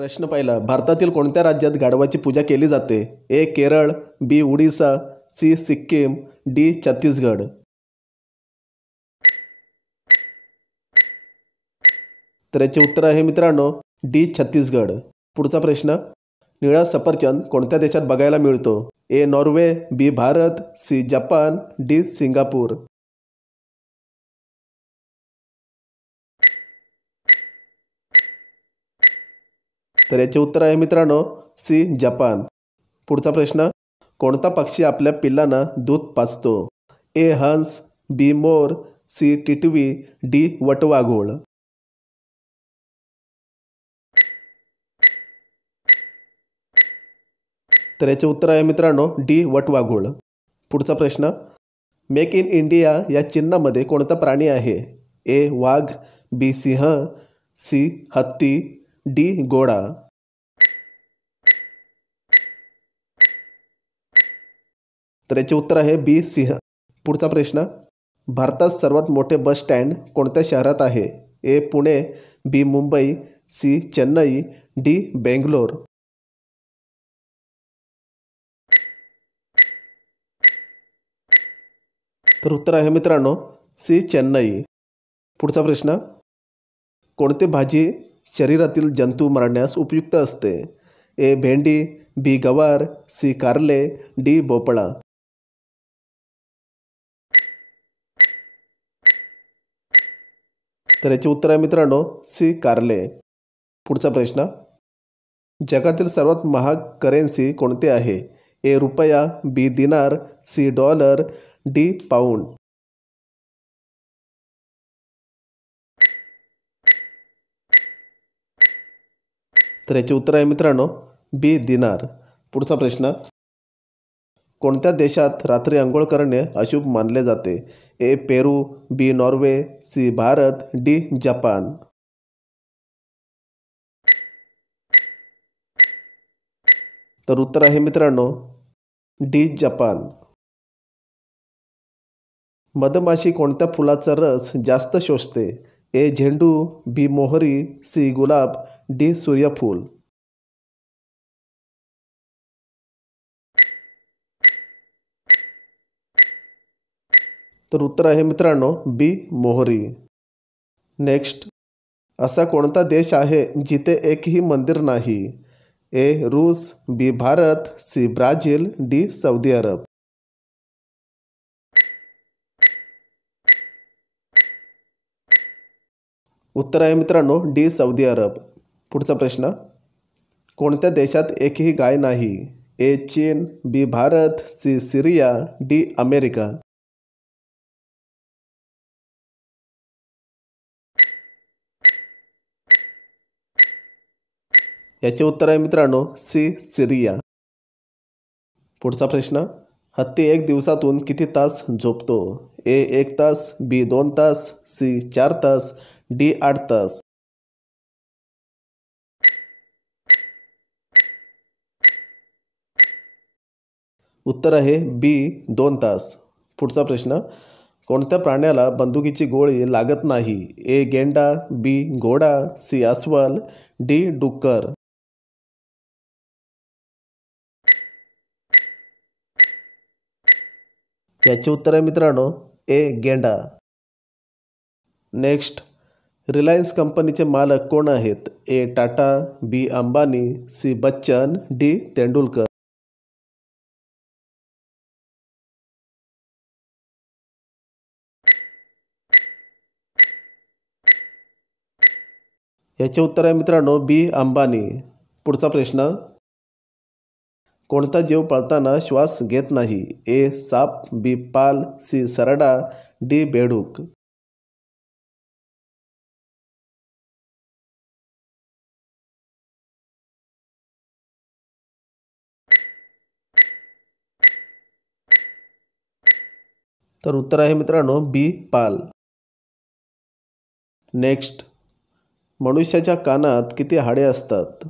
प्रश्न पहिला. भारतातील कोणत्या राज्यात गाढवाची पूजा केली जाते? ए. केरळ, बी. उडीसा, सी. सिक्कीम, डी. छत्तीसगड. तर याचे उत्तर आहे मित्रांनो डी. छत्तीसगड. पुढचा प्रश्न. निळा सफरचंद कोणत्या देशात बघायला मिळतो? A. Norway, B. Bharat, C. Japan, D. Singapore. तर याचे उत्तर आहे मित्रांनो सी. जपान. पुढचा प्रश्न. कोणता पक्षी आपल्या पिल्लांना दूध पाजतो? ए. हंस, बी. मोर, सी. टिटवी, डी. वटवाघूळ. तर याचे उत्तर आहे मित्रांनो डी. वटवाघूळ. पुढचा प्रश्न. मेक इन इंडिया या चिन्हामध्ये कोणता प्राणी आहे? ए. वाघ, बी. सिंह, सी. हत्ती, डी. घोडा. तर याचे उत्तर आहे बी. सिंह. पुढचा प्रश्न. भारतात सर्वात मोठे बस स्टँड कोणत्या शहरात आहे? ए. पुणे, बी. मुंबई, सी. चेन्नई, डी. बेंगलोर. तर उत्तर आहे मित्रांनो सी. चेन्नई. पुढचा प्रश्न. कोणती भाजी शरीरातील जंतू मारण्यास उपयुक्त असते? ए. भेंडी, बी. गवार, सी. कारले, डी. भोपळा. तर याचे उत्तर आहे मित्रांनो सी. कारले. पुढचा प्रश्न. जगातील सर्वात महाग करेन्सी कोणती आहे? ए. रुपया, बी. दिनार, सी. Dollar, D. पाऊंड. तर याचे उत्तर आहे मित्रांनो बी. दिनार. पुढचा प्रश्न. कोणत्या देशात रात्री अंघोळ करणे अशुभ मानले जाते? A. Peru, B. Norway, C. Bharat, D. Japan. तर उत्तर आहे मित्रांनो डी. जपान. मधमाशी कोणत्या फुलाचा रस जास्त शोषते? ए. झेंडू, बी. मोहरी, सी. गुलाब, डी. सूर्यफूल. तर उत्तर आहे मित्रांनो बी. मोहरी. नेक्स्ट. असा कोणता देश आहे जिथे एकही मंदिर नाही? ए. रूस, B. Bharat, C. Brazil, D. Saudi Arab. उत्तर आहे मित्रांनो डी. सौदी अरब. पुढचा प्रश्न. कोणत्या देशात एकही गाय नाही? ए. चीन, बी. भारत, सी. सिरिया, डी. अमेरिका. याचे उत्तर आहे मित्रांनो सी. सिरिया. पुढचा प्रश्न. हत्ती एक दिवसातून किती तास झोपतो? ए. 1 तास, बी. 2 तास, सी. 4 तास, डी. 8 तास. उत्तर आहे बी. 2 तास. पुढचा प्रश्न. कोणत्या प्राण्याला बंदुकीची गोळी लागत नाही? ए. गेंडा, बी. घोडा, सी. अस्वल, डी. डुक्कर. याचे उत्तर आहे मित्रांनो ए. गेंडा. नेक्स्ट. रिलायन्स कंपनीचे मालक कोण आहेत? ए. टाटा, बी. अंबानी, सी. बच्चन, डी. तेंडुलकर. याचे उत्तर आहे मित्रांनो बी. अंबानी. पुढचा प्रश्न. कोणता जीव पळताना श्वास घेत नाही? ए. साप, बी. पाल, सी. सरडा, डी. बेडूक. तर उत्तर आहे मित्रांनो बी. पाल. नेक्स्ट. मनुष्याच्या कानात किती हाडे असतात?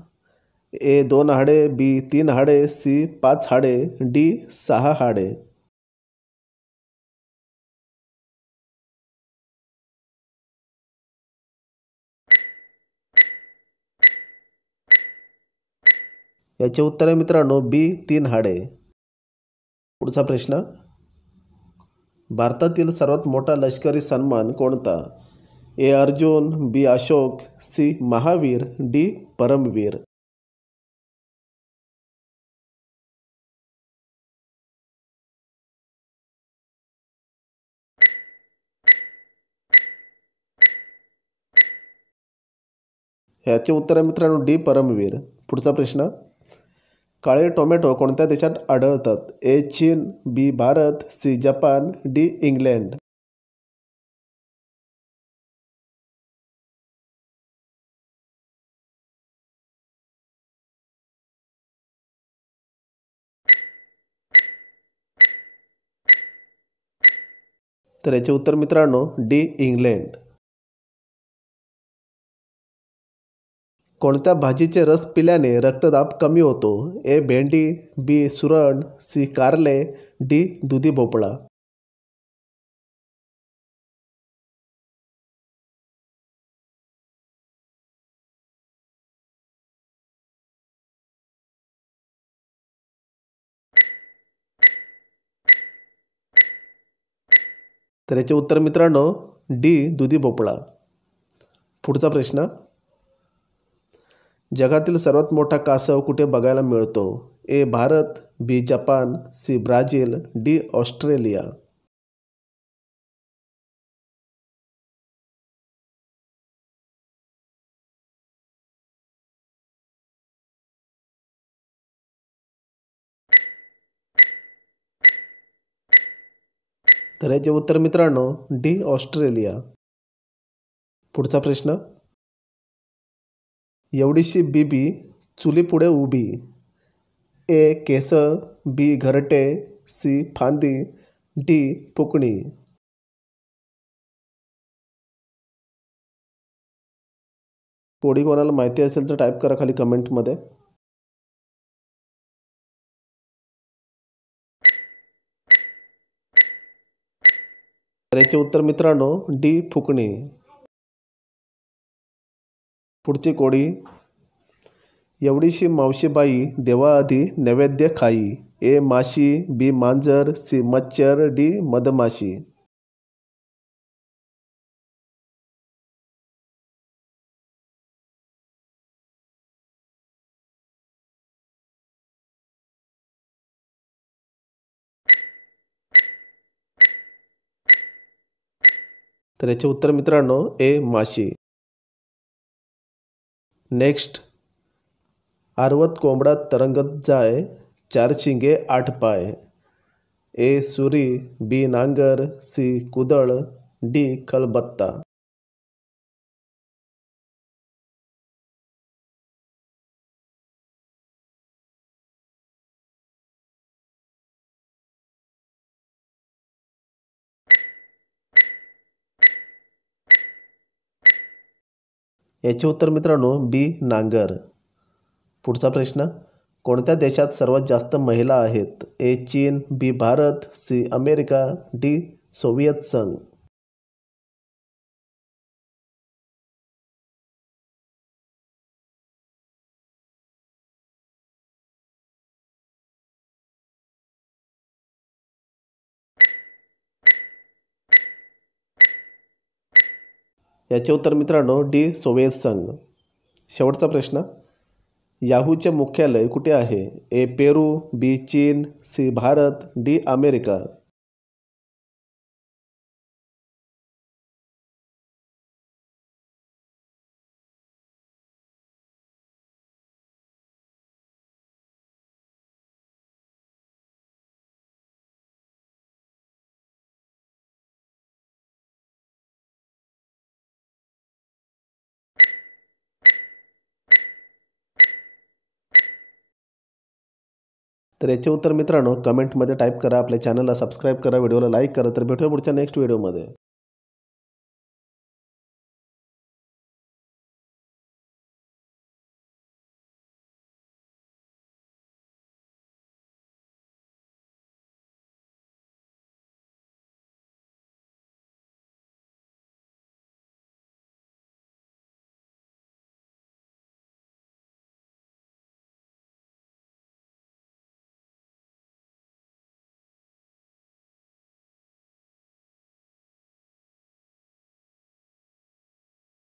ए. 2 हाडे, बी. 3 हाडे, सी. 5 हाडे, डी. 6 हाडे. याचे उत्तर आहे मित्रांनो बी 3 हाडे. पुढचा प्रश्न, भारतातील सर्वात मोठा लष्करी सन्मान कोणता? ए अर्जुन, बी अशोक, सी महावीर, डी परमवीर. ह्याचे उत्तर आहे मित्रांनो डी परमवीर. पुढचा प्रश्न, काळे टोमॅटो कोणत्या देशात आढळतात? ए चीन, B Bharat, C Japan, D England. तर याचे उत्तर मित्रांनो डी इंग्लंड. कोणत्या भाजीचे रस पिल्याने रक्तदाब कमी होतो? ए भेंडी, बी सुरण, सी कारले, डी दुधी भोपळा. तर याचे उत्तर मित्रांनो डी दुधी भोपळा. पुढचा प्रश्न, जगातील सर्वात मोठा कासव कुठे बघायला मिळतो? A Bharat, B Japan, C Brazil, D Australia. तर याचे उत्तर मित्रांनो डी ऑस्ट्रेलिया. पुढचा प्रश्न, एवढीशी बीबी चुलीपुढे उभी. ए केस, बी घरटे, सी फांदी, डी फुकणी. कोडी कोणाला माहिती असेल तर टाईप करा खाली कमेंटमध्ये. तर याचे उत्तर मित्रांनो डी फुकणी. पुढची कोडी, एवढीशी मावशीबाई देवाआधी नैवेद्य खाई. ए माशी, बी मांजर, सी मच्छर, डी मधमाशी. तर याचे उत्तर मित्रांनो ए माशी. नेक्स्ट, आरवत कोंबडा तरंगत जाय, चार शिंगे 8 पाय. ए सुरी, बी नांगर, सी कुदळ, डी खलबत्ता. याचे उत्तर मित्रांनो बी नांगर. पुढचा प्रश्न, कोणत्या देशात सर्वात जास्त महिला आहेत? ए चीन, B Bharat, C America, D Soviet संघ. याचे उत्तर मित्रांनो डी सोव्हिएत संघ. शेवटचा प्रश्न, याहूचे मुख्यालय कुठे आहे? ए पेरू, बी चीन, सी भारत, डी अमेरिका. तर याचे उत्तर मित्रांनो कमेंटमध्ये टाईप करा. आपल्या चॅनलला सबस्क्राईब करा, व्हिडिओला लाईक करा. तर भेटूया पुढच्या नेक्स्ट व्हिडिओमध्ये.